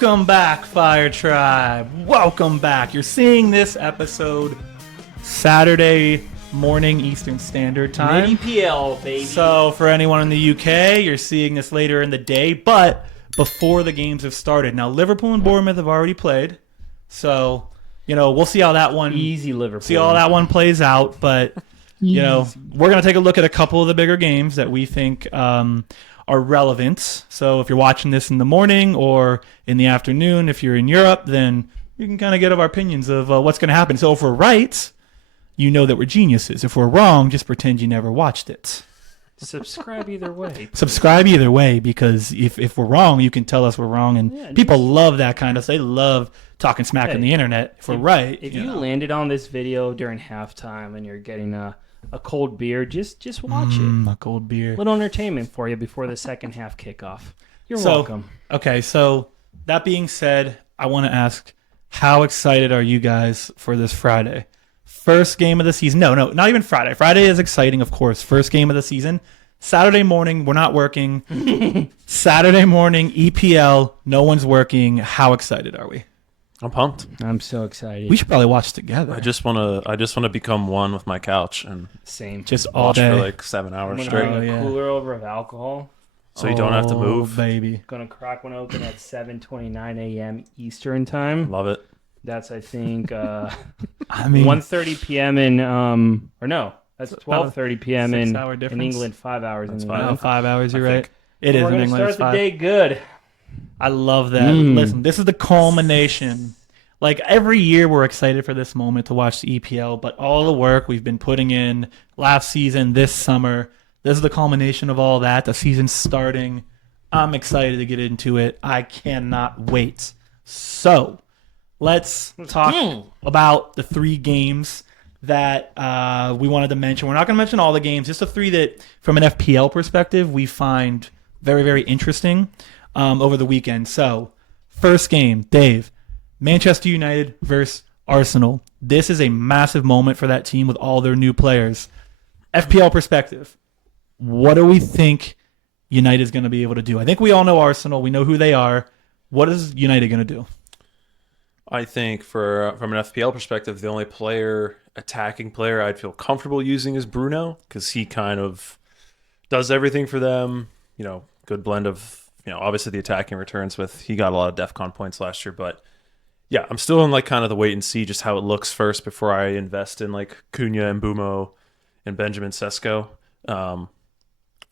Welcome back, Fire Tribe. Welcome back. You're seeing this episode Saturday morning Eastern Standard Time. PL, baby. So for anyone in the UK, you're seeing this later in the day, but before the games have started. Now, Liverpool and Bournemouth have already played, so we'll see how that one plays out. But we're gonna take a look at a couple of the bigger games that we think are relevant. So if you're watching this in the morning or in the afternoon, if you're in Europe, then you can kind of get our opinions of what's going to happen. So if we're right, you know that we're geniuses. If we're wrong, just pretend you never watched it. Subscribe either way. Subscribe either way, because if we're wrong, you can tell us we're wrong. And people love that kind of stuff. They love talking smack on the internet. If we're right. If you landed on this video during halftime and you're getting a cold beer, just watch it. A cold beer. Little entertainment for you before the second half kickoff. You're welcome. Okay, so that being said, I want to ask, how excited are you guys for this Friday? First game of the season. No, not even Friday. Friday is exciting, of course. First game of the season. Saturday morning, we're not working. Saturday morning, EPL, no one's working. How excited are we? I'm pumped. I'm so excited. We should probably watch together. I just want to become one with my couch and Same. Just all watch day for like 7 hours straight. Bring a cooler over of alcohol. So you don't have to move. Baby. Gonna crack one open at 7:29 a.m. Eastern time. Love it. That's I think 1:30 p.m. in or no, that's 12:30 p.m. in England. 5 hours in England. 5 hours. You're right. It is We're in gonna England. start the day good. I love that. Listen, this is the culmination. Like every year, we're excited for this moment to watch the EPL, but all the work we've been putting in last season, this summer, this is the culmination of all that. The season's starting. I'm excited to get into it. I cannot wait. So let's talk about the three games that we wanted to mention. We're not going to mention all the games, just the three that, from an FPL perspective, we find very, very interesting over the weekend. So first game, Dave. Manchester United versus Arsenal. This is a massive moment for that team with all their new players. FPL perspective, what do we think United is going to be able to do? I think we all know Arsenal. We know who they are. What is United going to do? I think from an FPL perspective, the only attacking player I'd feel comfortable using is Bruno, because he kind of does everything for them. Good blend of, obviously the attacking returns with, he got a lot of DEFCON points last year, but yeah, I'm still in like kind of the wait and see just how it looks first before I invest in like Cunha and Mbumo and Benjamin Sesko. From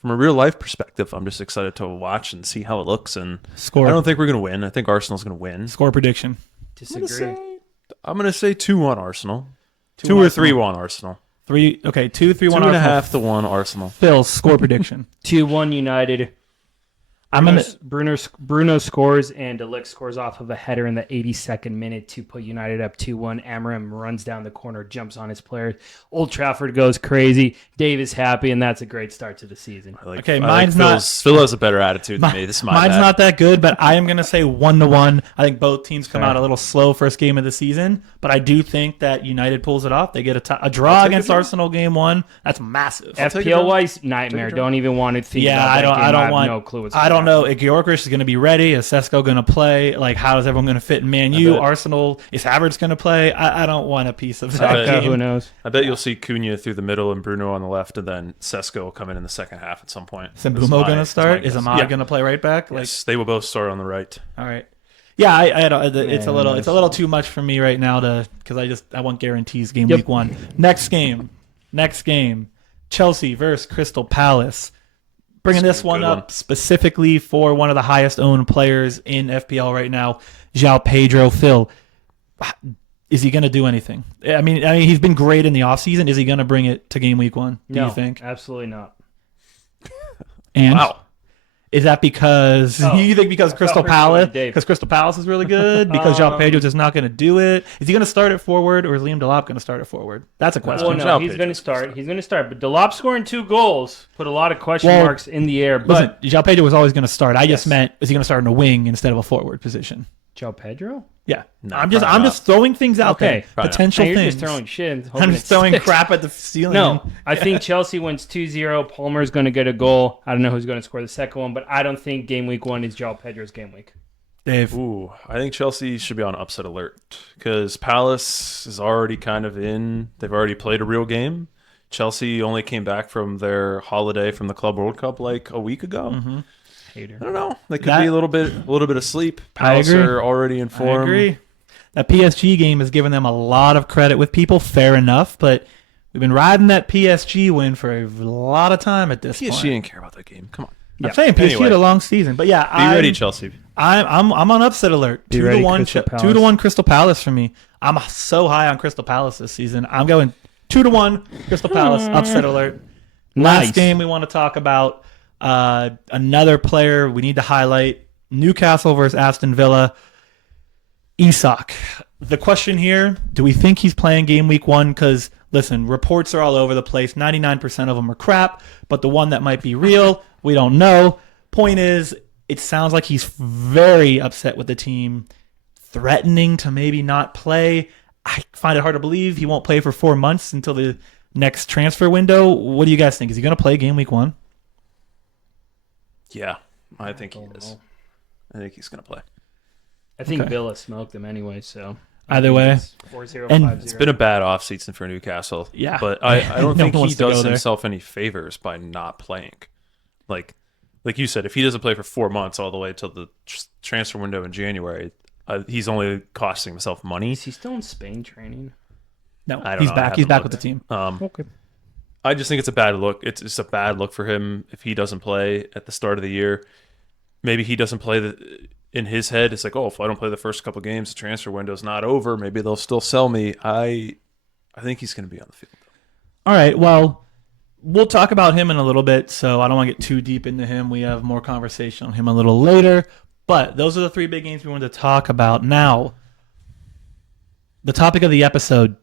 a real life perspective, I'm just excited to watch and see how it looks. And Score. I don't think we're going to win. I think Arsenal's going to win. Score prediction. Disagree. I'm going to say 2-1 Arsenal. 2 or 3-1 Arsenal. 2-3-1 Arsenal. 2.5 to 1 Arsenal. Phil, score prediction. 2-1 United. Bruno scores and De Ligt scores off of a header in the 82nd minute to put United up 2-1. Amorim runs down the corner, jumps on his players. Old Trafford goes crazy. Dave is happy, and that's a great start to the season. Phil has a better attitude than me. This is mine's not that good, but I am going to say 1-1. I think both teams come out a little slow first game of the season, but I do think that United pulls it off. They get a draw against Arsenal game one. That's massive. FPL-wise, nightmare. Don't even want to think about that game. I have no clue what's going on. I don't know. Gyökeres is going to be ready. Is Sesko going to play? Like, how is everyone going to fit in Man U? Arsenal, is Havertz going to play? I don't want a piece of that game. Who knows? I bet you'll see Cunha through the middle and Bruno on the left, and then Sesko will come in the second half at some point. Is Mbumo going to start? Is Ahmad going to play right back? Yes, they will both start on the right. All right. Yeah, it's a little too much for me right now because I want guarantees game week one. Next game, Chelsea versus Crystal Palace. Bringing this one up specifically for one of the highest owned players in FPL right now, João Pedro. Phil, is he going to do anything? I mean, he's been great in the offseason. Is he going to bring it to game week one, do you think? Absolutely not. And wow. Is that because you think because Crystal Palace is really good? Because João Pedro is not going to do it? Is he going to start at forward, or is Liam Delap going to start at forward? That's a question. Well, no, he's going to start. But Delap scoring 2 goals put a lot of question marks in the air. But João Pedro was always going to start. I just meant, is he going to start in a wing instead of a forward position? João Pedro? Yeah. No, I'm just throwing things out there. Potential things. You're just throwing shit. I'm just throwing crap at the ceiling. No, I think Chelsea wins 2-0. Palmer's going to get a goal. I don't know who's going to score the second one, but I don't think game week one is João Pedro's game week. Dave. Ooh, I think Chelsea should be on upset alert because Palace is already kind of in. They've already played a real game. Chelsea only came back from their holiday from the Club World Cup like a week ago. Mm-hmm. Hater. I don't know. They could be a little bit asleep. I Palace agree. are already in form. I agree. That PSG game has given them a lot of credit with people, fair enough, but we've been riding that PSG win for a lot of time at this PSG point. didn't care about that game. Come on. I'm saying PSG Anyway. had a long season, but yeah, Be ready, Chelsea. I'm on upset alert. Be 2 ready, to 1, Crystal Palace. 2 to 1 Crystal Palace for me. I'm so high on Crystal Palace this season. I'm going 2 to 1 Crystal Palace upset alert. Nice. Last game we want to talk about another player we need to highlight: Newcastle versus Aston Villa. Isak. The question here: do we think he's playing game week 1? Because listen, reports are all over the place. 99% of them are crap, but the one that might be real, we don't know. Point is, it sounds like he's very upset with the team, threatening to maybe not play. I find it hard to believe he won't play for 4 months until the next transfer window. What do you guys think? Is he going to play game week 1? Yeah, I think he is. I think he's going to play. I think Okay. Villa smoked them anyway, so. Either way. 4-0, And 5-0. It's been a bad offseason for Newcastle. Yeah. But I don't No think one he wants to go does there. himself any favors by not playing. Like you said, if he doesn't play for 4 months all the way till the transfer window in January, he's only costing himself money. Is he still in Spain training? No, I don't he's know. I back. He's haven't back looked. with the team. Okay. I just think it's a bad look. It's just a bad look for him if he doesn't play at the start of the year. Maybe he doesn't play in his head. It's like, oh, if I don't play the first couple games, the transfer window's not over. Maybe they'll still sell me. I think he's going to be on the field. All right. Well, we'll talk about him in a little bit, so I don't want to get too deep into him. We have more conversation on him a little later. But those are the 3 big games we wanted to talk about. Now, the topic of the episode,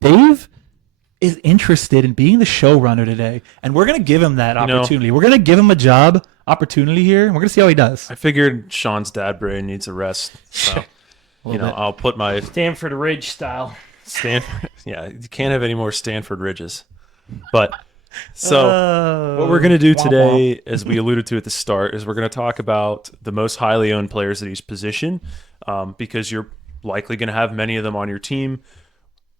Dave is interested in being the showrunner today, and we're going to give him that opportunity. We're going to give him a job opportunity here, and we're going to see how he does. I figured Sean's dad brain needs a rest. So, I'll put my Stanford Ridge style. Stanford. Yeah, you can't have any more Stanford Ridges. But so what we're going to do today, as we alluded to at the start, is we're going to talk about the most highly owned players at each position, because you're likely going to have many of them on your team.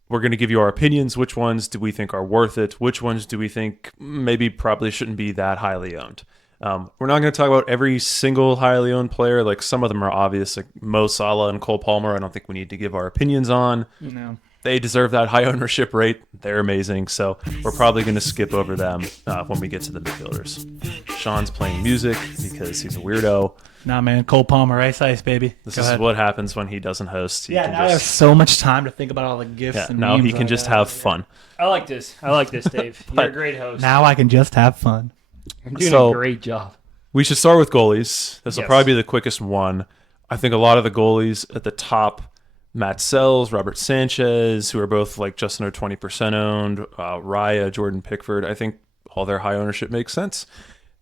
We're going to give you our opinions. Which ones do we think are worth it? Which ones do we think maybe probably shouldn't be that highly owned? We're not going to talk about every single highly owned player. Like some of them are obvious, like Mo Salah and Cole Palmer. I don't think we need to give our opinions on. No. They deserve that high ownership rate. They're amazing. So we're probably going to skip over them when we get to the midfielders. Sean's playing music because he's a weirdo. Nah, man. Cole Palmer, ice, baby. This Go is ahead. what happens when he doesn't host. He Yeah, can now I have so much time to think about all the gifts yeah, and now he memes can I just got. have fun. I like this, Dave. You're a great host. Now I can just have fun. You're doing So- a great job. We should start with goalies. This will Yes. probably be the quickest one. I think a lot of the goalies at the top, Matt Sells, Robert Sanchez, who are both like just under 20% owned, Raya, Jordan Pickford, I think all their high ownership makes sense.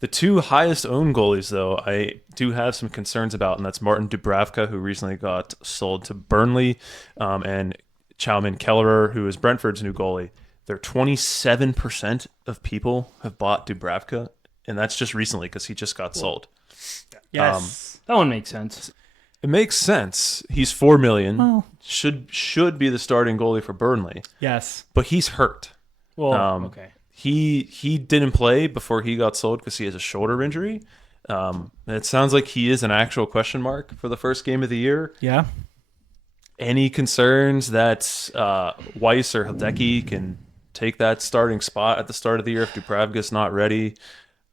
The 2 highest owned goalies, though, I do have some concerns about, and that's Martin Dubravka, who recently got sold to Burnley, and Chaumin Kelleher, who is Brentford's new goalie. They're 27% of people have bought Dubravka, and that's just recently because he just got sold. Yes. That one makes sense. It makes sense. He's $4 million. Well. Should be the starting goalie for Burnley, Yes. but he's hurt. Well, okay. He didn't play before he got sold because he has a shoulder injury. It sounds like he is an actual question mark for the first game of the year. Yeah. Any concerns that Weiss or Hideki can take that starting spot at the start of the year if Dubravka's not ready?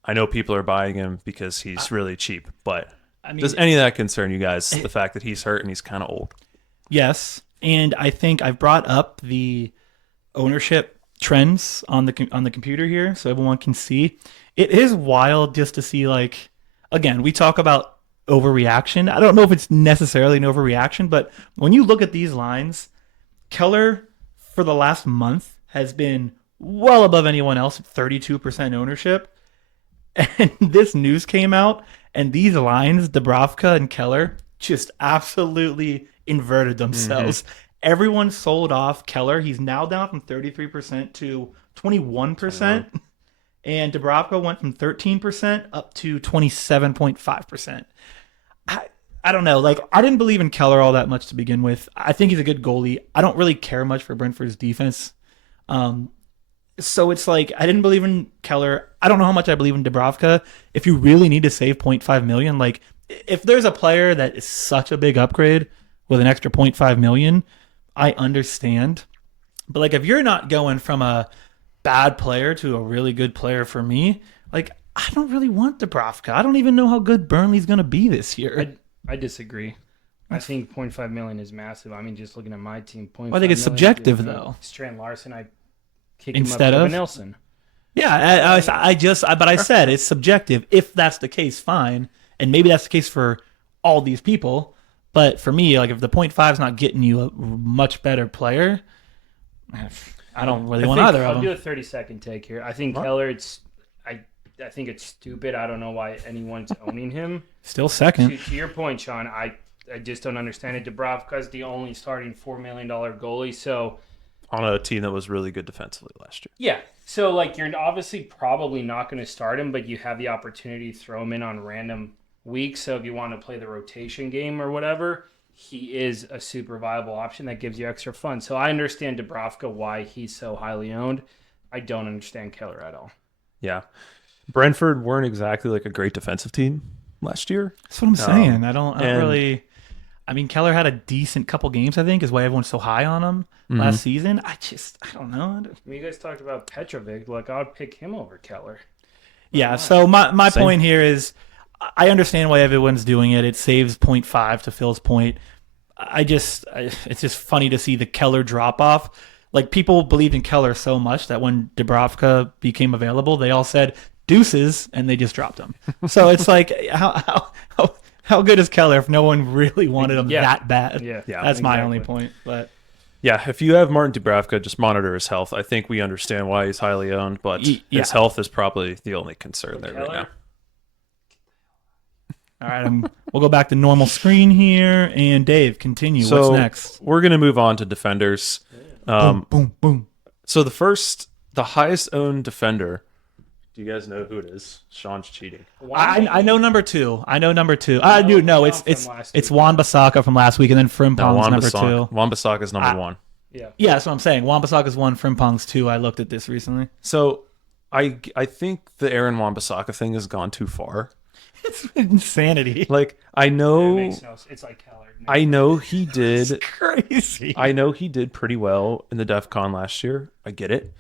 I know people are buying him because he's really cheap, but does any of that concern you guys? The fact that he's hurt and he's kind of old. Yes, and I think I've brought up the ownership trends on the computer here, so everyone can see. It is wild just to see, like, again, we talk about overreaction. I don't know if it's necessarily an overreaction, but when you look at these lines, Kelleher for the last month has been well above anyone else at 32% ownership. And this news came out, and these lines, Dubravka and Kelleher, just absolutely inverted themselves. Everyone sold off Kelleher. He's now down from 33% to 21%. And Dubravka went from 13% up to 27.5%. I I don't know. Like, I didn't believe in Keller all that much to begin with. I think he's a good goalie. I don't really care much for Brentford's defense. So it's like I didn't believe in Keller. I don't know how much I believe in Dubravka. If you really need to save 0.5 million, like if there's a player that is such a big upgrade with an extra 0.5 million, I understand. But like if you're not going from a bad player to a really good player for me, like I don't really want Dubravka. I don't even know how good Burnley's going to be this year. I disagree. I think 0.5 million is massive. I mean, just looking at my team, 0.5 I think it's million, subjective though. Strand Larson, I kick Instead him up of to Nelson. Yeah, but I said it's subjective. If that's the case, fine, and maybe that's the case for all these people. But for me, like if the 0.5 is not getting you a much better player, I don't really want either of I'll them. do a 30-second take here. I think Keller, I think it's stupid. I don't know why anyone's owning him. Still second. To your point, Sean, I just don't understand it. Dubravka's the only starting $4 million goalie, so On a team that was really good defensively last year. yeah. So like you're obviously probably not going to start him, but you have the opportunity to throw him in on random weeks. So if you want to play the rotation game or whatever, he is a super viable option that gives you extra fun. So I understand Dubravka why he's so highly owned. I don't understand Keller at all. Yeah. Brentford weren't exactly like a great defensive team last year. That's what I'm saying. I don't and- really. I mean, Keller had a decent couple games. I think is why everyone's so high on him last season. I don't know. I mean, you guys talked about Petrovic. Like I would pick him over Keller. Yeah. So my point here is, I understand why everyone's doing it. It saves 0.5 to Phil's point. It's just funny to see the Keller drop off. Like people believed in Keller so much that when Dubravka became available, they all said deuces, and they just dropped him. So it's like how good is Keller if no one really wanted him that bad? Yeah, That's my only point. But Yeah, if you have Martin Dubravka, just monitor his health. I think we understand why he's highly owned, but his health is probably the only concern there right now. all right, we'll go back to normal screen here, and Dave, continue. So What's next? We're going to move on to defenders. Boom, boom. So the highest owned defender. Do you guys know who it is? Sean's cheating. I know number two. I do know it's Wan-Bissaka from last week, and then Frimpong's number two. Wan-Bissaka is number one. Yeah, that's what I'm saying. Wan-Bissaka's one, Frimpong's two. I looked at this recently. So I think the Aaron Wan-Bissaka thing has gone too far. It's insanity. Like I know, it's like Keller. I know he did. It's crazy. I know he did pretty well in the DEF CON last year. I get it.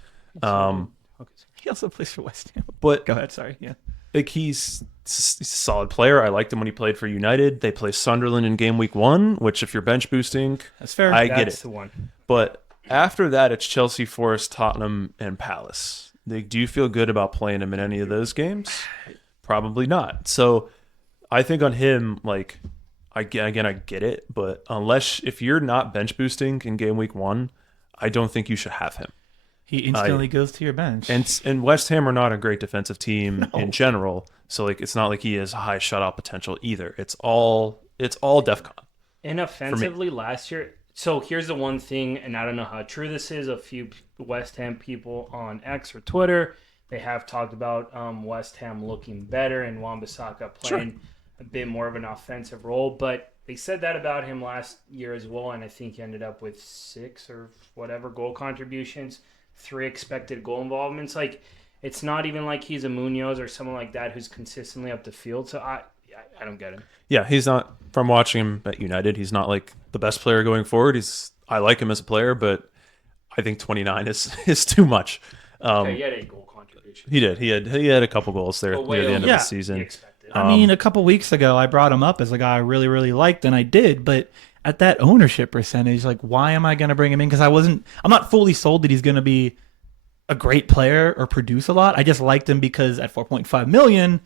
He also plays for West Ham. But Go ahead. Sorry. Yeah. like he's a solid player. I liked him when he played for United. They play Sunderland in Gameweek 1, which if you're bench boosting, That's fair. I get That's it. the one. But after that, it's Chelsea, Forest, Tottenham, and Palace. Like, do you feel good about playing him in any of those games? Probably not. So I think on him, like, I get it. But if you're not bench boosting in Gameweek 1, I don't think you should have him. He instantly goes to your bench. And West Ham are not a great defensive team in general. So like it's not like he has high shutout potential either. It's all DEF CON. And offensively last year, so here's the one thing, and I don't know how true this is. A few West Ham people on X or Twitter, they have talked about West Ham looking better and Wan-Bissaka playing a bit more of an offensive role. But they said that about him last year as well, and I think he ended up with 6 or whatever goal contributions, 3 expected goal involvements. Like, it's not even like he's a Munoz or someone like that who's consistently up the field. So I don't get him. Yeah, he's not. From watching him at United, he's not like the best player going forward. I like him as a player, but I think 29 is too much. He had 8 goal contributions. He did. He had a couple goals there near the end of the season. I mean, a couple weeks ago, I brought him up as a guy I really, really liked, and I did. But at that ownership percentage, like, why am I going to bring him in? Because I'm not fully sold that he's going to be a great player or produce a lot. I just liked him because at 4.5 million,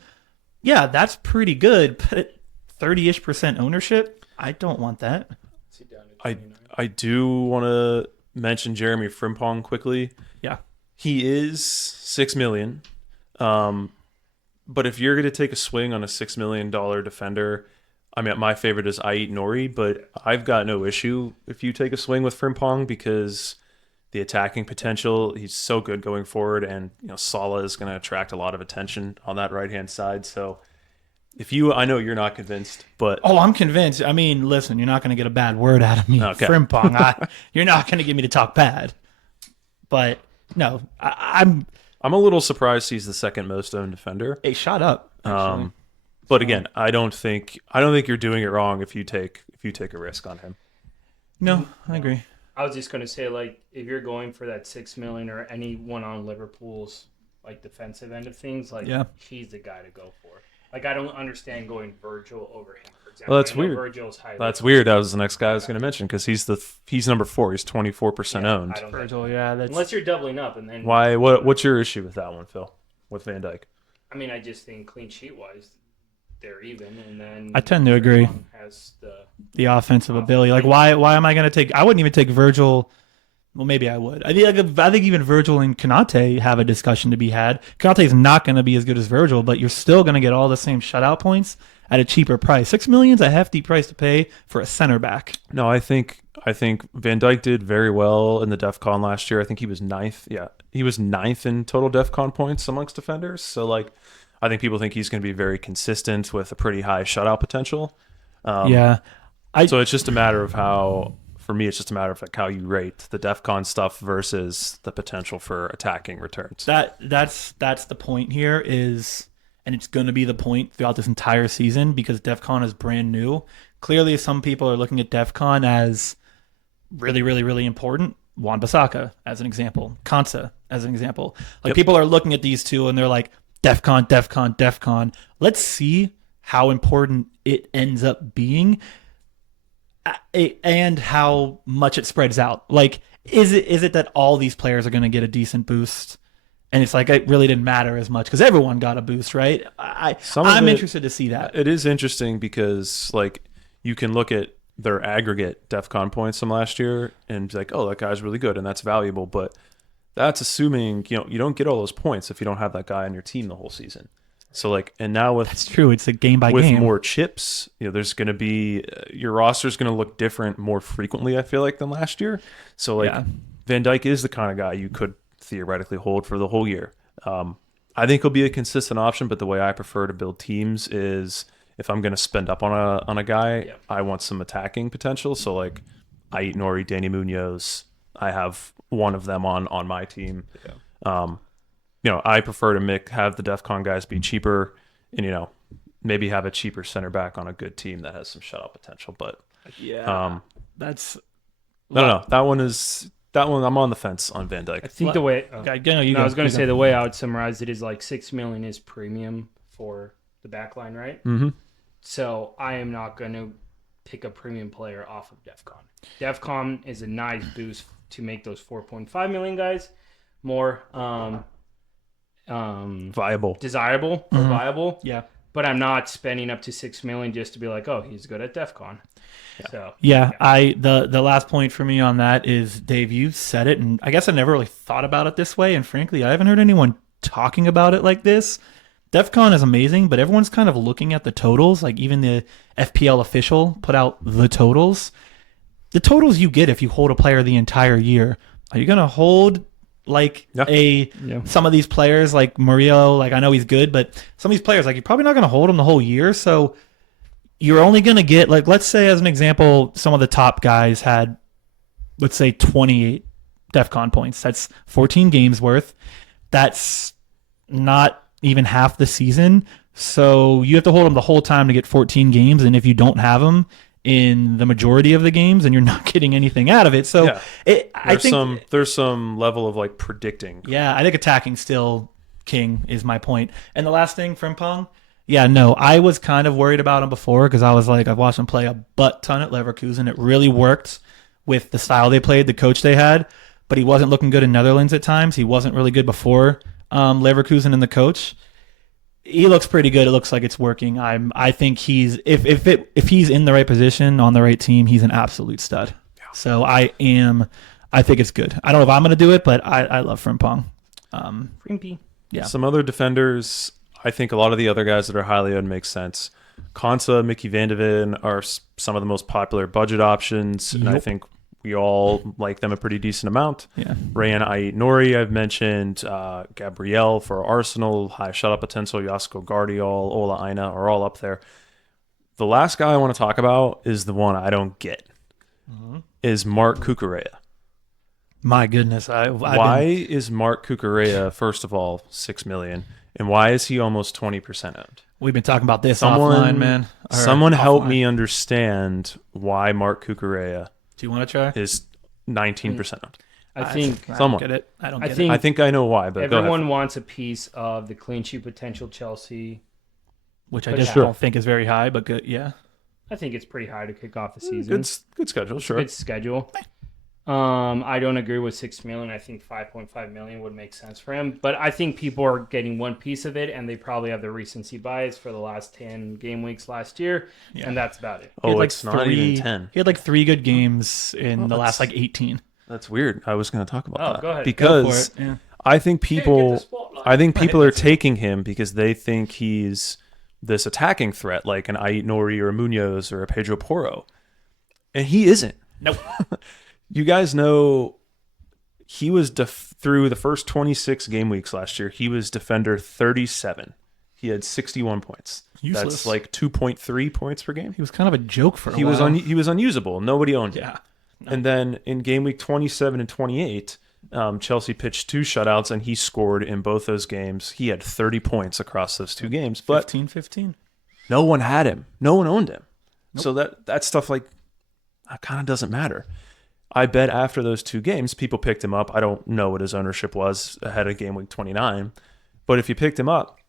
yeah, that's pretty good. But at 30-ish% ownership, I don't want that. I do want to mention Jeremy Frimpong quickly. Yeah. He is 6 million. But if you're going to take a swing on a $6 million defender, I mean, my favorite is Ait Nori, but I've got no issue if you take a swing with Frimpong because the attacking potential, he's so good going forward, and Salah is going to attract a lot of attention on that right-hand side. So I know you're not convinced, but Oh, I'm convinced. I mean, listen, you're not going to get a bad word out of me, Okay. Frimpong. You're not going to get me to talk bad. But no, I'm. I'm a little surprised he's the second most owned defender. Hey, shut up. Actually. But again, I don't think you're doing it wrong if you take a risk on him. No, I agree. I was just going to say, like, if you're going for that $6 million or anyone on Liverpool's like defensive end of things, like, he's the guy to go for. Like, I don't understand going Virgil over him, for example. Well, that's weird. Virgil's highly That's weird. That was the next guy I was going to mention because he's number 4. He's 24% owned. Virgil, yeah. That's... Unless you're doubling up, and then Why? What's your issue with that one, Phil? With Van Dijk? I mean, I just think clean sheet wise, they're even, and then I tend to agree. Has the offensive ability. Like, why am I going to take? I wouldn't even take Virgil. Well, maybe I would. I think even Virgil and Konate have a discussion to be had. Konate is not going to be as good as Virgil, but you're still going to get all the same shutout points at a cheaper price. $6 million is a hefty price to pay for a center back. No, I think Van Dijk did very well in the DEFCON last year. I think he was 9th. Yeah, he was 9th in total DEFCON points amongst defenders. So, like, I think people think he's going to be very consistent with a pretty high shutout potential. So it's just a matter of how. For me, it's just a matter of like how you rate the DEFCON stuff versus the potential for attacking returns. That's the point here is, and it's going to be the point throughout this entire season because DEFCON is brand new. Clearly, some people are looking at DEFCON as really, really, really important. Wan-Bissaka as an example, Kansa as an example. Like people are looking at these two and they're like, DEFCON, DEFCON, DEFCON. Let's see how important it ends up being. And how much it spreads out. Like, is it that all these players are going to get a decent boost? And it's like, it really didn't matter as much because everyone got a boost, right? I'm interested to see that. It is interesting because, like, you can look at their aggregate DEFCON points from last year and be like, oh, that guy's really good and that's valuable. But that's assuming, you don't get all those points if you don't have that guy on your team the whole season. So like, and now with that's true. It's a game by game. With more chips, there's going to be your roster's going to look different more frequently. I feel like than last year. So like, Van Dijk is the kind of guy you could theoretically hold for the whole year. I think he'll be a consistent option, but the way I prefer to build teams is if I'm going to spend up on a guy, I want some attacking potential. So like, I eat Nori, Danny Munoz. I have one of them on my team. I prefer to have the DEFCON guys be cheaper and, maybe have a cheaper center back on a good team that has some shutout potential. But that's no. That one I'm on the fence on Van Dijk. I think the way I was going to say the way I would summarize it is like $6 million is premium for the back line, right? Mm-hmm. So I am not going to pick a premium player off of DEFCON. DEFCON is a nice boost to make those 4.5 million guys more viable, desirable, or viable. Yeah, but I'm not spending up to $6 million just to be like, oh, he's good at DEFCON. So the last point for me on that is, Dave, you said it, and I guess I never really thought about it this way, and frankly, I haven't heard anyone talking about it like this. DEFCON is amazing, but everyone's kind of looking at the totals. Like even the FPL official put out the totals. The totals you get if you hold a player the entire year. Are you going to hold some of these players like Murillo? Like I know he's good, but some of these players, like you're probably not going to hold them the whole year. So you're only going to get, like, let's say as an example, some of the top guys had, let's say 28 DEFCON points. That's 14 games worth. That's not even half the season. So you have to hold them the whole time to get 14 games. And if you don't have them in the majority of the games, and you're not getting anything out of it. So I think there's some level of like predicting. Yeah, I think attacking still king is my point. And the last thing, Frimpong, I was kind of worried about him before because I was like, I've watched him play a butt ton at Leverkusen. It really worked with the style they played, the coach they had, but he wasn't looking good in Netherlands at times. He wasn't really good before Leverkusen and the coach. He looks pretty good. It looks like it's working. I think he's if he's in the right position on the right team, he's an absolute stud. Yeah. So I think it's good. I don't know if I'm going to do it, but I love Frimpong. Frimpy. Yeah. Some other defenders, I think a lot of the other guys that are highly owned make sense. Konsa, Mickey Van de Ven are some of the most popular budget options, and I think we all like them a pretty decent amount. Yeah. Rayan Ait-Nouri, I've mentioned. Gabriel for Arsenal, high shutout potential. Josko Guardiol, Ola Aina are all up there. The last guy I want to talk about is the one I don't get. Is Mark Cucurella. My goodness. Why is Mark Cucurella, first of all, $6 million, and why is he almost 20% owned? We've been talking about this offline, man. Someone help me understand why Mark Cucurella Do you want to try? is 19% owned. I think I Someone. don't get it. I don't I get think I think I know why, but go everyone ahead. wants a piece of the clean sheet potential Chelsea. it. Which I But just sure. don't think is very high, but good. Yeah. I think it's pretty high to kick off the season. Good schedule, sure. Good schedule. I don't agree with 6 million. I think 5.5 million would make sense for him. But I think people are getting one piece of it, and they probably have the recency bias for the last 10 game weeks last year, and that's about it. He had Oh, like it's not even 10. He had like 3 good games in the last that's- like 18. That's weird. I was going to talk about Oh, that. go ahead. Because Go for it, yeah. I think Get the people spotlight. I think people are taking him because they think he's this attacking threat like an Ait-Nouri or a Munoz or a Pedro Porro. And he isn't. Nope. You guys know he was through the first 26 game weeks last year, he was defender 37. He had 61 points. Useless. That's like 2.3 points per game. He was kind of a joke for a He while. was he was unusable. Nobody owned him. Yeah. And then in game week 27 and 28, Chelsea pitched 2 shutouts and he scored in both those games. He had 30 points across those 2 games, but 15. no one had him. No one owned him. So that stuff like kind of doesn't matter. I bet after those 2 games, people picked him up. I don't know what his ownership was ahead of game week 29, but if you picked him up,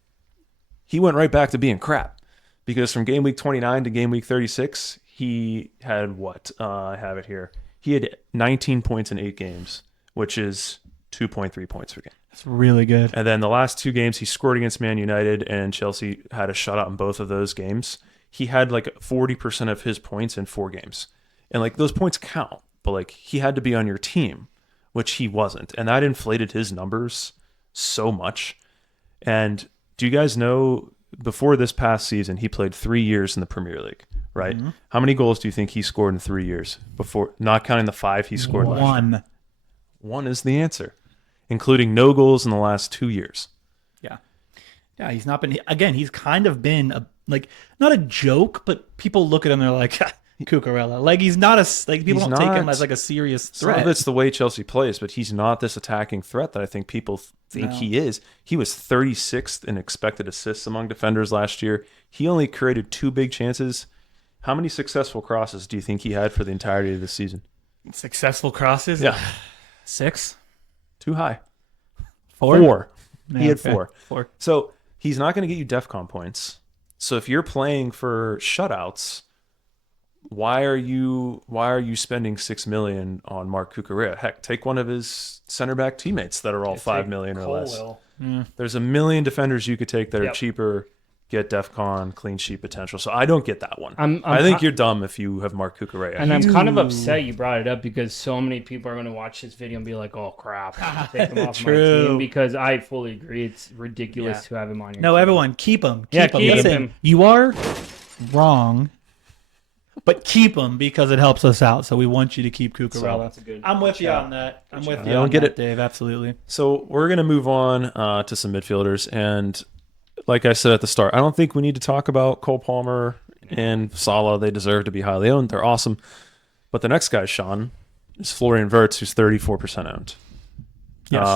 he went right back to being crap because from game week 29 to game week 36, he had what? I have it here. He had 19 points in 8 games, which is 2.3 points per game. That's really good. And then the last 2 games, he scored against Man United, and Chelsea had a shutout in both of those games. He had like 40% of his points in 4 games. And like those points count, but like he had to be on your team, which he wasn't. And that inflated his numbers so much. And do you guys know before this past season, he played 3 years in the Premier League, right? Mm-hmm. How many goals do you think he scored in 3 years before, not counting the 5 he scored last year? 1. 1 is the answer, including no goals in the last 2 years. Yeah, he's not been. Again, he's kind of been not a joke, but people look at him, they're like, Cucurella. Like he's not people He's don't take him not- as like a serious Some threat. of it's the way Chelsea plays, but he's not this attacking threat that I think people think No. he is. He was 36th in expected assists among defenders last year. He only created 2 big chances. How many successful crosses do you think he had for the entirety of the season? Successful crosses. Yeah. 6, Too high. 4. 4. Yeah, He had okay. 4. 4. So he's not going to get you DEFCON points. So if you're playing for shutouts, why are you spending $6 million on Mark Cucurella? Heck, take one of his center back teammates that are all $5 million or less. Colwell. There's a million defenders you could take that are Yep. cheaper, get DEFCON, clean sheet potential. So I don't get that one. I'm I think ki- you're dumb if you have Mark Cucurella. And I'm kind of upset you brought it up because so many people are going to watch this video and be like, "Oh crap, take him off my True. team." Because I fully agree, it's ridiculous Yeah. to have him on your No, team. everyone, keep him. Yeah, Keep him. keep Listen, him. You are wrong, but keep him because it helps us out. So we want you to keep Cucurella. That's a good I'm with you shout. on that. I'm with I you don't on get that, it. Dave. Absolutely. So we're going to move on to some midfielders. And like I said at the start, I don't think we need to talk about Cole Palmer and Salah. They deserve to be highly owned. They're awesome. But the next guy, Sean, is Florian Wirtz, who's 34% owned. Yes.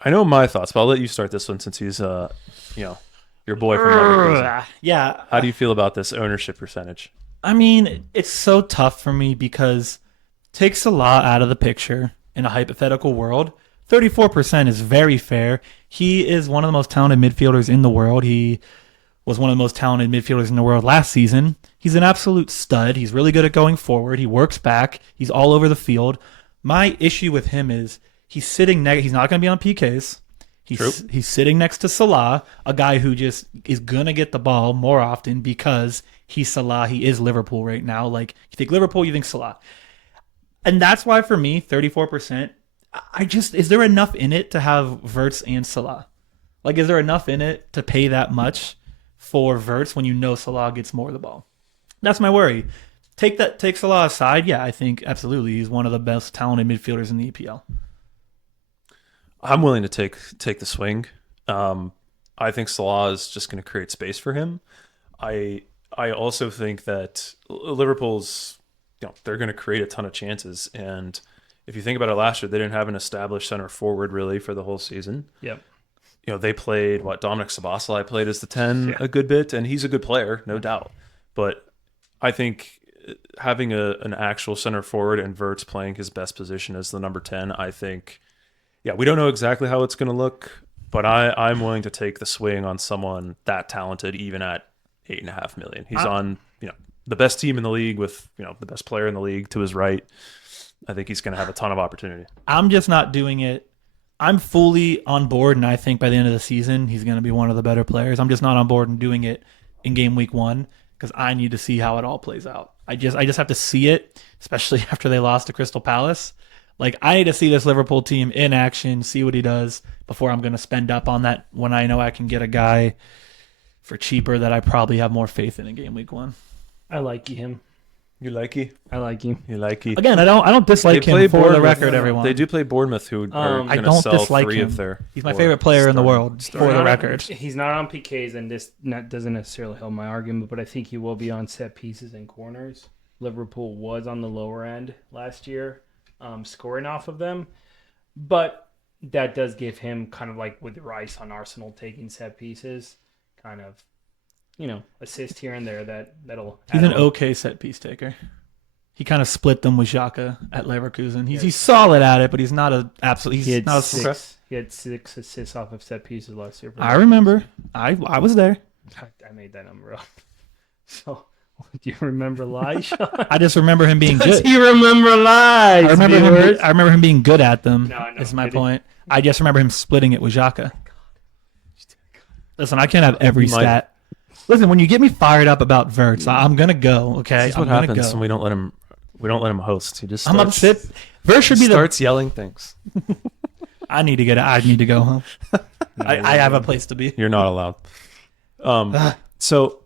I know my thoughts, but I'll let you start this one since he's, your boy from Leverkusen. Yeah. How do you feel about this ownership percentage? I mean, it's so tough for me because take Salah out of the picture in a hypothetical world. 34% is very fair. He is one of the most talented midfielders in the world. He was one of the most talented midfielders in the world last season. He's an absolute stud. He's really good at going forward. He works back. He's all over the field. My issue with him is he's sitting he's not going to be on PKs. He's sitting next to Salah, a guy who just is going to get the ball more often because he's Salah. He is Liverpool right now. Like, you think Liverpool, you think Salah. And that's why for me, 34%, is there enough in it to have Wirtz and Salah? Like, is there enough in it to pay that much for Wirtz when you know Salah gets more of the ball? That's my worry. take Salah aside, yeah, I think absolutely he's one of the best talented midfielders in the EPL. I'm willing to take the swing. I think Salah is just going to create space for him. I also think that Liverpool's, they're going to create a ton of chances. And if you think about it, last year they didn't have an established center forward really for the whole season. Yep. They played Dominic Szoboszlai played as the 10 a good bit, and he's a good player, no doubt. But I think having an actual center forward and Wirtz playing his best position as the number 10, I think, we don't know exactly how it's going to look, but I'm willing to take the swing on someone that talented, even at $8.5 million. He's on the best team in the league with the best player in the league to his right. I think he's going to have a ton of opportunity. I'm just not doing it. I'm fully on board, and I think by the end of the season, he's going to be one of the better players. I'm just not on board and doing it in game week 1 because I need to see how it all plays out. I just have to see it, especially after they lost to Crystal Palace. Like, I need to see this Liverpool team in action, see what he does before I'm going to spend up on that when I know I can get a guy for cheaper that I probably have more faith in game week 1. I like him. You like he? I like him. You like he? Again, I don't dislike him for the record, everyone. They do play Bournemouth, who are I going to don't sell dislike 3 him. of their He's my favorite player in the world, for the record. He's not on PKs, and this doesn't necessarily help my argument, but I think he will be on set pieces and corners. Liverpool was on the lower end last year, scoring off of them. But that does give him kind of like with Rice on Arsenal taking set pieces, kind of, assist here and there that'll. He's an okay set piece taker. He kind of split them with Xhaka at Leverkusen. He's solid at it, but he's not a absolute. He He had 6 assists off of set pieces last year. I remember. I was there. I made that number up. So, do you remember lies, Sean? I just remember him being Does good. he remember lies? I remember him being good at them. No, is my point. I just remember him splitting it with Xhaka. Listen, I can't have every stat. Listen, when you get me fired up about Wirtz, I'm gonna go. Okay, This is what happens when we don't let him. We don't let him host. He just I'm upset. Wirtz should be starts yelling things. I need to go home. I have a place to be. You're not allowed. So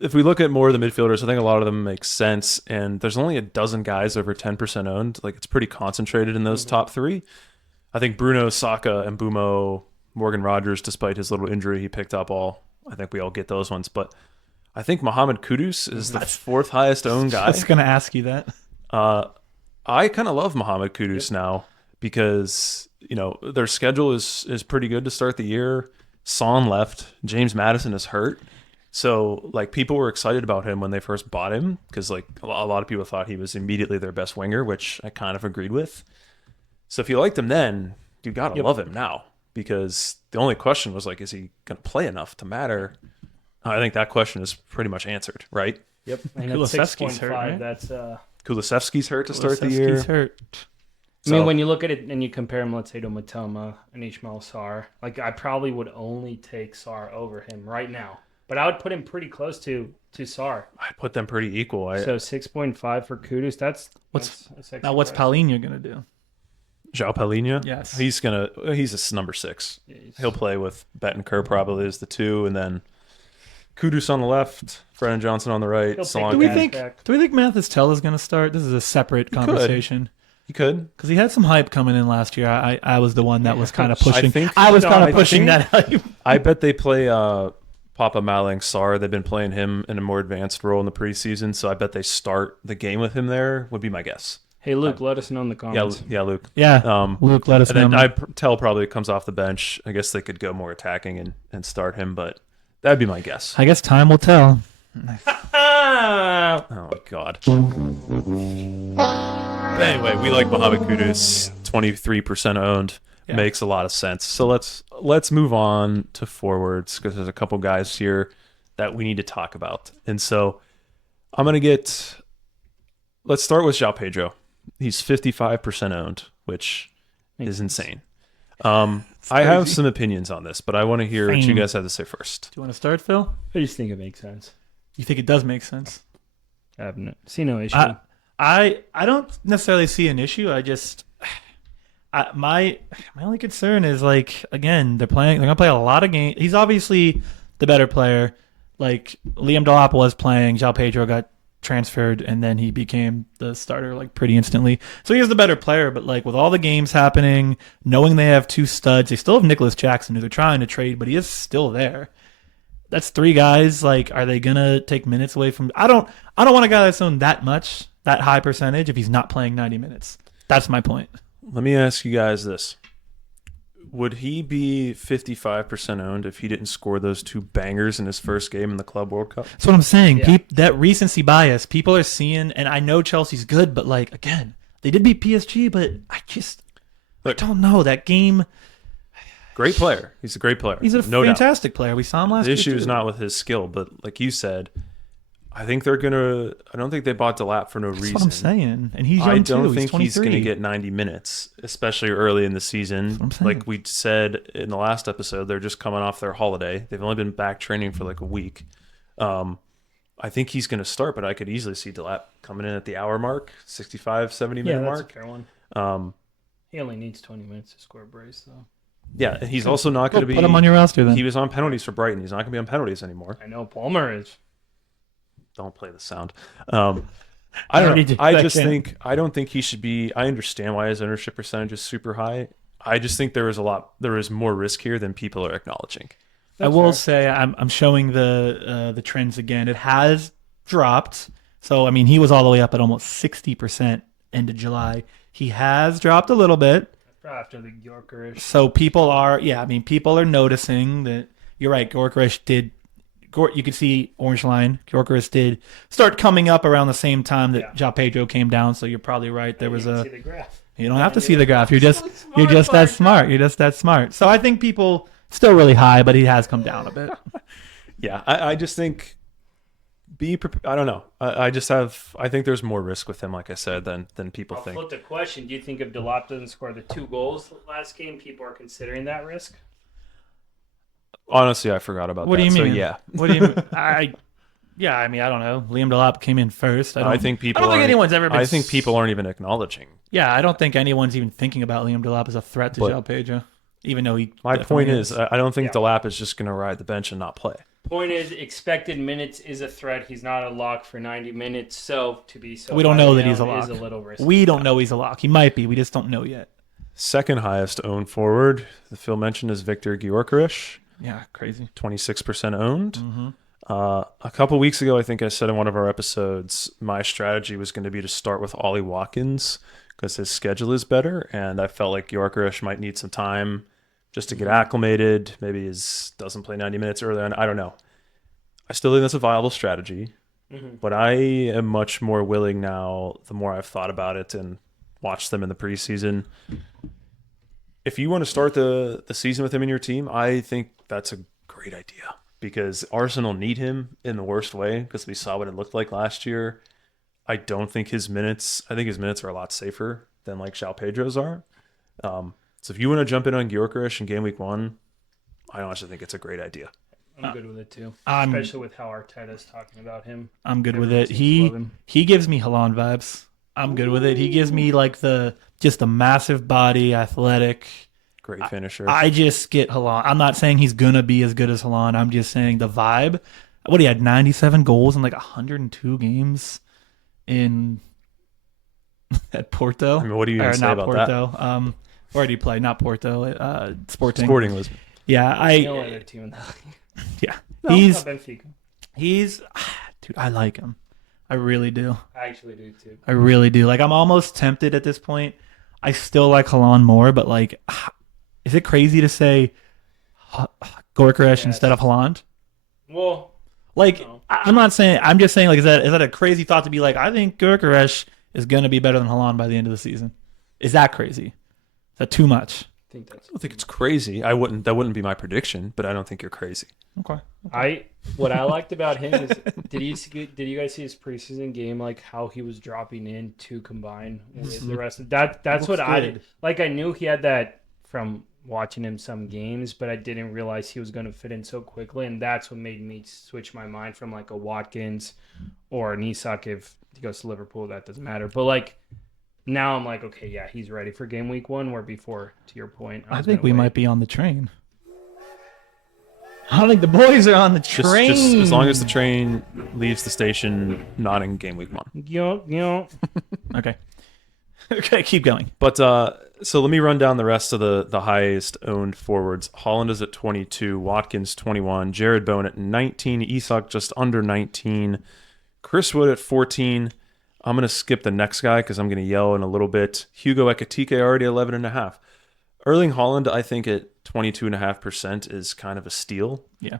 if we look at more of the midfielders, I think a lot of them make sense. And there's only a dozen guys over 10% owned. Like, it's pretty concentrated in those top 3. I think Bruno, Saka, and Mbumo, Morgan Rogers, despite his little injury, he picked up all. I think we all get those ones. But I think Mohamed Kudus is the 4th highest owned guy. I was going to ask you that. I kind of love Mohamed Kudus now because, their schedule is pretty good to start the year. Son left. James Maddison is hurt. So, people were excited about him when they first bought him because, a lot of people thought he was immediately their best winger, which I kind of agreed with. So, if you liked him then, you got to love him now because the only question was, is he going to play enough to matter? I think that question is pretty much answered, right? Yep. And Kulusevski's hurt, right? That's Kulusevski's hurt to start the year. Hurt. I mean, when you look at it and you compare him, let's say, to Matoma and Ismail Sarr, I probably would only take Sarr over him right now. But I would put him pretty close to Sarr. I'd put them pretty equal. So 6.5 for Kudus. That's a sexy what's price. Paulinho going to do? João Palhinha? Yes. He's a number 6. Yeah, He'll play with Bentancur probably as the 2, and then Kudus on the left, Brennan Johnson on the right. He'll Solanke. Do we think Mathis Tell is going to start? This is a separate conversation. He could. Because he had some hype coming in last year. I was the one that was kind of pushing. I was kind of pushing that hype. I bet they play Papa Malang Sarr. They've been playing him in a more advanced role in the preseason, so I bet they start the game with him there, would be my guess. Hey, Luke, let us know in the comments. Yeah, Luke. Yeah, Luke, let us know. And then Tell probably comes off the bench. I guess they could go more attacking and start him, but that'd be my guess. I guess time will tell. Oh, God. Anyway, we like Mohamed Kudus, 23% owned. Yeah. Makes a lot of sense. So let's move on to forwards because there's a couple guys here that we need to talk about. And so let's start with João Pedro. He's 55% owned, which is insane. I have some opinions on this, but I want to hear what you guys have to say first. Do you want to start, Phil? I just think it makes sense. You think it does make sense? I have see no issue. I don't necessarily see an issue. My only concern is again they're gonna play a lot of games. He's obviously the better player. Liam Delap was playing. João Pedro got transferred, and then he became the starter like pretty instantly. So he is the better player, but like with all the games happening, knowing they have two studs, they still have Nicholas Jackson who they're trying to trade, but he is still there. That's three guys. Like, are they gonna take minutes away from? I don't want a guy that's owned that much, that high percentage, if he's not playing 90 minutes. That's my point. Let me ask you guys this. Would he be 55% owned if he didn't score those two bangers in his first game in the Club World Cup? That's what I'm saying. Yeah. That recency bias, people are seeing, and I know Chelsea's good, but like again, they did beat PSG, but I don't know that game. Great player. He's a great player. He's a no fantastic player. We saw him last The year. issue is too. not with his skill, but like you said, I think they're gonna. I don't think they bought Delap for no That's reason. what I'm saying. And he's young I too. don't He's think 23. he's going to get 90 minutes, especially early in the season. That's what I'm saying. Like we said in the last episode, they're just coming off their holiday. They've only been back training for like a week. I think he's going to start, but I could easily see Delap coming in at the hour mark, 65, 70 minute that's mark. a fair one. He only needs 20 minutes to score a brace, though. Yeah, and he's also not going to be. Put him on your roster then. He was on penalties for Brighton. He's not going to be on penalties anymore. I know Palmer is. Don't play the sound. I don't know. I don't think he should be. I understand why his ownership percentage is super high. I just think there is more risk here than people are acknowledging. I will say I'm showing the trends again. It has dropped. So I mean, he was all the way up at almost 60% end of July. He has dropped a little bit. After the Yorkerish. So people are noticing that. You're right. Yorkerish did. You could see orange line. Yorkerish did start coming up around the same time that João Pedro came down. So you're probably right. There was a. See the graph. You don't have to see the graph. You're just that smart. You're just that smart. So I think people still really high, but he has come down a bit. Yeah, I just think I don't know. I think there's more risk with him, like I said, than people I'll think. flip the question. Do you think if Delap doesn't score the 2 goals last game, people are considering that risk? Honestly, I forgot about that. What do you mean? So, yeah. What do you mean? I mean, I don't know. Liam Delap came in first. I don't think anyone's ever been. I think people aren't even acknowledging. Yeah, I don't think anyone's even thinking about Liam Delap as a threat to João Pedro, even though he. My point is, I don't think Delap is just going to ride the bench and not play. Point is, expected minutes is a threat. He's not a lock for 90 minutes, so to be so. We don't know that he's a is lock. a little risky. We don't know he's a lock. He might be. We just don't know yet. Second highest owned forward, the Phil mentioned, is Victor Gyökeres. Yeah, crazy. 26% owned. Mm-hmm. A couple weeks ago, I think I said in one of our episodes, my strategy was going to be to start with Ollie Watkins because his schedule is better, and I felt like Gyökeres might need some time just to get acclimated. Maybe he doesn't play 90 minutes earlier, and I don't know. I still think that's a viable strategy, but I am much more willing now, the more I've thought about it and watched them in the preseason. If you want to start the season with him in your team, I think that's a great idea because Arsenal need him in the worst way because we saw what it looked like last year. I think his minutes are a lot safer than like João Pedro's are. So if you want to jump in on Gyökeres in Gameweek 1, I honestly think it's a great idea. I'm good with it too, especially with how Arteta's talking about him. I'm good with it. He gives me Haaland vibes. I'm good with it. He gives me like just a massive body, athletic. Great finisher. I just get Haaland. I'm not saying he's going to be as good as Haaland. I'm just saying the vibe. He had 97 goals in like 102 games at Porto. I mean, what do you even say about Porto. that? Where did he play? Not Porto. Sporting. Sporting was. Yeah, He's dude, I like him. I really do. I actually do too. I really do. Like, I'm almost tempted at this point. I still like Haaland more, but like, is it crazy to say Gyökeres instead of Haaland? Well, like, I'm not saying. I'm just saying, like, is that a crazy thought to be like? I think Gyökeres is going to be better than Haaland by the end of the season. Is that crazy? Is that too much? I don't think it's crazy. That wouldn't be my prediction, but I don't think you're crazy. Okay. What I liked about him is did you guys see his preseason game, like how he was dropping in to combine with the rest of that? That's what good. I knew he had that from watching him some games, but I didn't realize he was going to fit in so quickly, and that's what made me switch my mind from like a Watkins or an Isak. If he goes to Liverpool, that doesn't matter. But like now I'm like, okay, yeah, he's ready for game week 1, where before, to your point, I think we might be on the train. I think the boys are on the Just train. as long as the train leaves the station not in game week 1. Okay. Okay, keep going. But so let me run down the rest of the highest owned forwards. Holland is at 22, Watkins 21, Jared Bowen at 19, Isak just under 19, Chris Wood at 14. I'm going to skip the next guy because I'm going to yell in a little bit. Hugo Ekitike already 11.5. Erling Haaland, I think at 22.5% is kind of a steal. Yeah.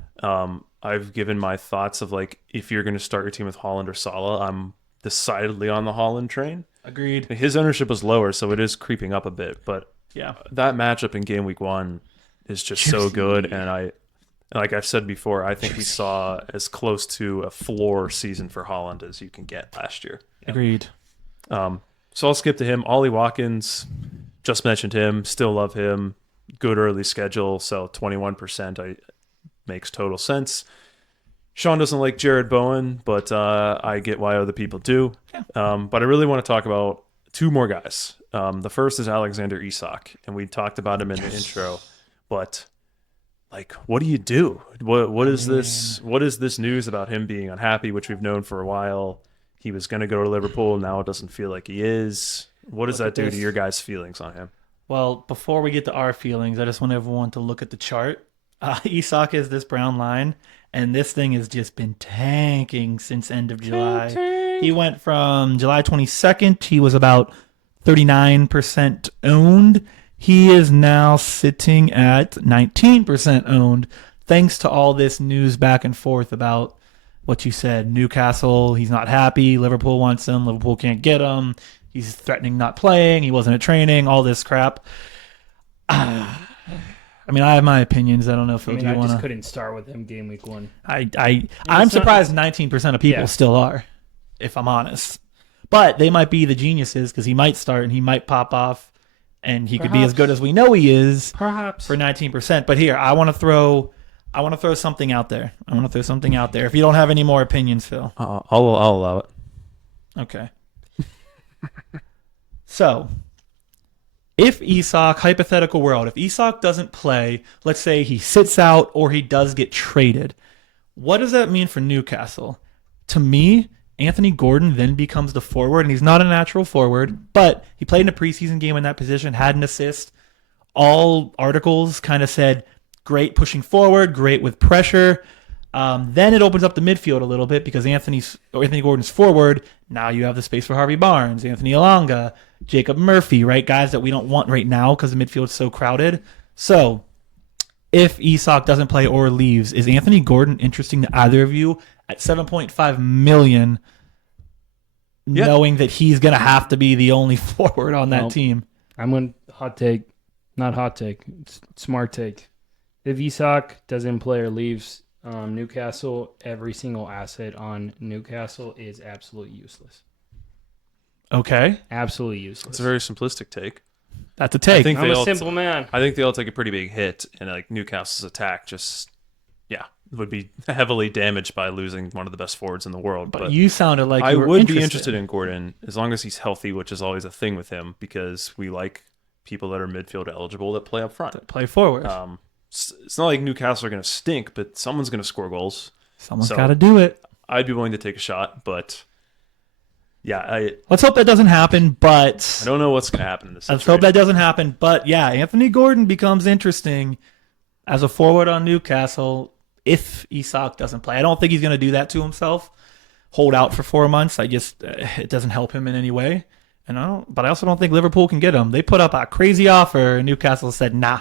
I've given my thoughts of like if you're going to start your team with Haaland or Salah, I'm decidedly on the Haaland train. Agreed. His ownership is lower, so it is creeping up a bit. But Yeah. that matchup in game week 1 is just so good, and like I've said before, I think we saw as close to a floor season for Haaland as you can get last year. Agreed. So I'll skip to him. Ollie Watkins, just mentioned him, still love him. Good early schedule, so 21% makes total sense. Sean doesn't like Jared Bowen, but I get why other people do. But I really want to talk about 2 more guys. The first is Alexander Isak, and we talked about him in the intro. But like, what do you do? What is this? What is this news about him being unhappy, which we've known for a while? He was going to go to Liverpool. Now it doesn't feel like he is. What does that do to your guys' feelings on him? Well, before we get to our feelings, I just want everyone to look at the chart. Isak is this brown line, and this thing has just been tanking since end of July. He went from July 22nd, he was about 39% owned. He is now sitting at 19% owned, thanks to all this news back and forth about what you said. Newcastle, he's not happy. Liverpool wants him. Liverpool can't get him. He's threatening not playing. He wasn't at training. All this crap. I mean, I have my opinions. I don't know if I you want just to. couldn't start with him game week 1. I'm surprised 19% of people still are, if I'm honest. But they might be the geniuses because he might start and he might pop off, and he could be as good as we know he is. Perhaps for 19%. But here, I want to throw something out there. If you don't have any more opinions, Phil. I'll allow it. Okay. So, if Isak, hypothetical world, if Isak doesn't play, let's say he sits out or he does get traded, what does that mean for Newcastle? To me, Anthony Gordon then becomes the forward, and he's not a natural forward, but he played in a preseason game in that position, had an assist. All articles kind of said, great pushing forward, great with pressure. Then it opens up the midfield a little bit because Anthony Gordon's forward. Now you have the space for Harvey Barnes, Anthony Elanga, Jacob Murphy, right? Guys that we don't want right now because the midfield is so crowded. So if Isak doesn't play or leaves, is Anthony Gordon interesting to either of you at 7.5 million, knowing that he's going to have to be the only forward on that team? I'm going to smart take. If Isak doesn't play or leaves Newcastle, every single asset on Newcastle is absolutely useless. Okay. Absolutely useless. It's a very simplistic take. That's a take. I'm a simple man. I think they all take a pretty big hit, and like Newcastle's attack would be heavily damaged by losing one of the best forwards in the world. But you sounded like I you were would be interested in Gordon as long as he's healthy, which is always a thing with him because we like people that are midfield eligible that play up front, play forward. It's not like Newcastle are going to stink, but someone's going to score goals. Someone's got to do it. I'd be willing to take a shot, but yeah, let's hope that doesn't happen. But I don't know what's going to happen in this situation. Let's hope that doesn't happen. But yeah, Anthony Gordon becomes interesting as a forward on Newcastle if Isak doesn't play. I don't think he's going to do that to himself. Hold out for 4 months. It doesn't help him in any way. But I also don't think Liverpool can get him. They put up a crazy offer, and Newcastle said, "Nah,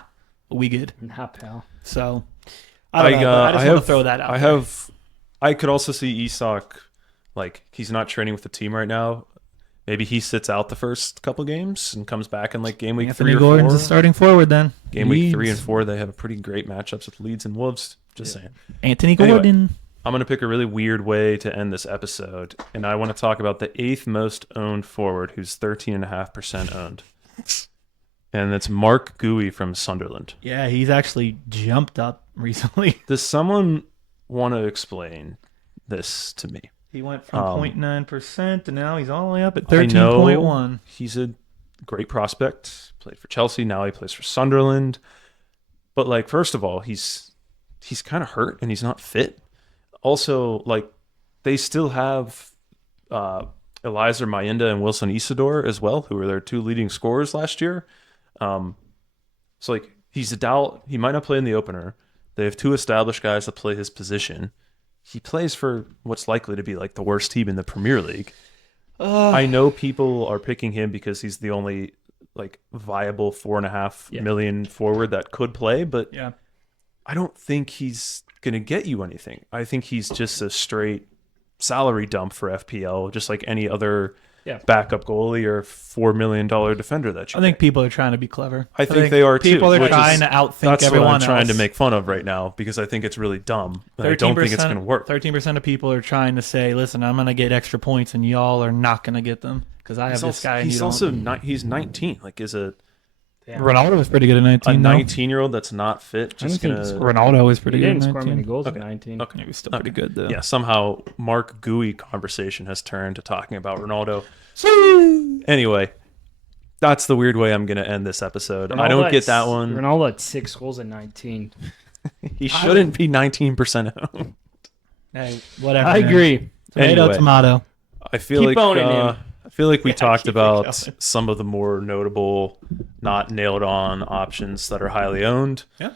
we good." Nah, pal. So I don't know. I just want to throw that out. I could also see Isak, like he's not training with the team right now. Maybe he sits out the first couple games and comes back in like game week 3 or 4. Anthony Gordon's a starting forward then. Game week 3 and 4, they have a pretty great matchups with Leeds and Wolves. Just saying. Anthony Gordon. Anyway, I'm going to pick a really weird way to end this episode, and I want to talk about the 8th most owned forward who's 13.5% owned. And that's Mark Gouy from Sunderland. Yeah, he's actually jumped up recently. Does someone want to explain this to me? He went from 0.9% to now he's all the way up at 13.1. He's a great prospect. Played for Chelsea. Now he plays for Sunderland. But like, first of all, he's he's kind of hurt and he's not fit. Also, like, they still have Eliza Mayenda and Wilson Isidore as well, who were their 2 leading scorers last year. So, like, he's a doubt. He might not play in the opener. They have 2 established guys that play his position. He plays for what's likely to be, like, the worst team in the Premier League. I know people are picking him because he's the only, like, viable 4.5 million forward that could play, but I don't think he's going to get you anything. I think he's just a straight salary dump for FPL, just like any other backup goalie or $4 million defender that you I think people are trying to be clever. I think they are too. People are trying to outthink that's everyone what I'm else. trying to make fun of right now because I think it's really dumb. I don't think it's going to work. 13% of people are trying to say, listen, I'm going to get extra points and y'all are not going to get them because I have this guy. He's also he's 19. Like, is a Ronaldo was pretty good at 19. A 19-year-old that's not fit. Just Ronaldo was pretty good. He didn't score many goals at 19. Okay, he was still pretty good though. Yeah, somehow Mark Gooey conversation has turned to talking about Ronaldo. Anyway, that's the weird way I'm going to end this episode. I don't get that one. Ronaldo had 6 goals at 19. He shouldn't be 19% owned. Hey, whatever. I agree. Tomato. I feel Keep owning him. I feel like we talked about going. some of the more notable, not nailed on options that are highly owned. Yeah.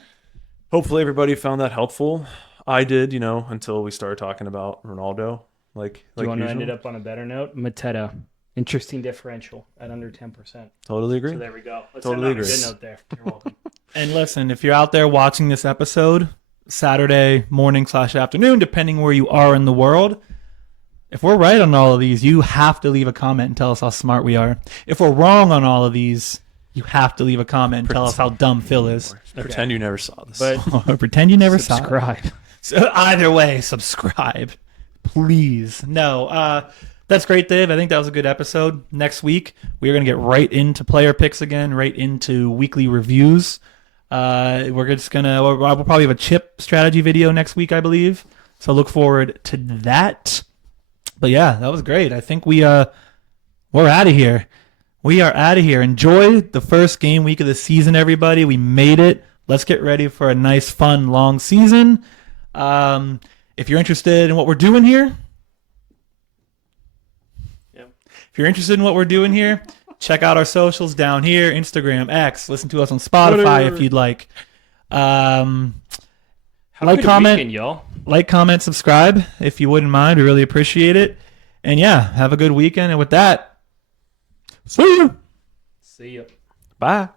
Hopefully everybody found that helpful. I did, until we started talking about Ronaldo. Do you want to end it up on a better note? Mateta. Interesting differential at under 10%. Totally agree. So there we go. Let's totally agree. Good note there. You're welcome. And listen, if you're out there watching this episode, Saturday morning/afternoon, depending where you are in the world, if we're right on all of these, you have to leave a comment and tell us how smart we are. If we're wrong on all of these, you have to leave a comment and tell us how dumb Phil is. Pretend you never saw this. But pretend you never saw it. subscribe. So either way, subscribe. Please. No. That's great, Dave. I think that was a good episode. Next week, we're going to get right into player picks again, right into weekly reviews. We're just going to, we'll probably have a chip strategy video next week, I believe. So look forward to that. But yeah, that was great. I think we're out of here. We are out of here. Enjoy the first game week of the season, everybody. We made it. Let's get ready for a nice, fun, long season. If you're interested in what we're doing here, check out our socials down here, Instagram, X. Listen to us on Spotify if you'd like. Like, comment, subscribe if you wouldn't mind. We really appreciate it. And yeah, have a good weekend. And with that, see you. See you. Bye.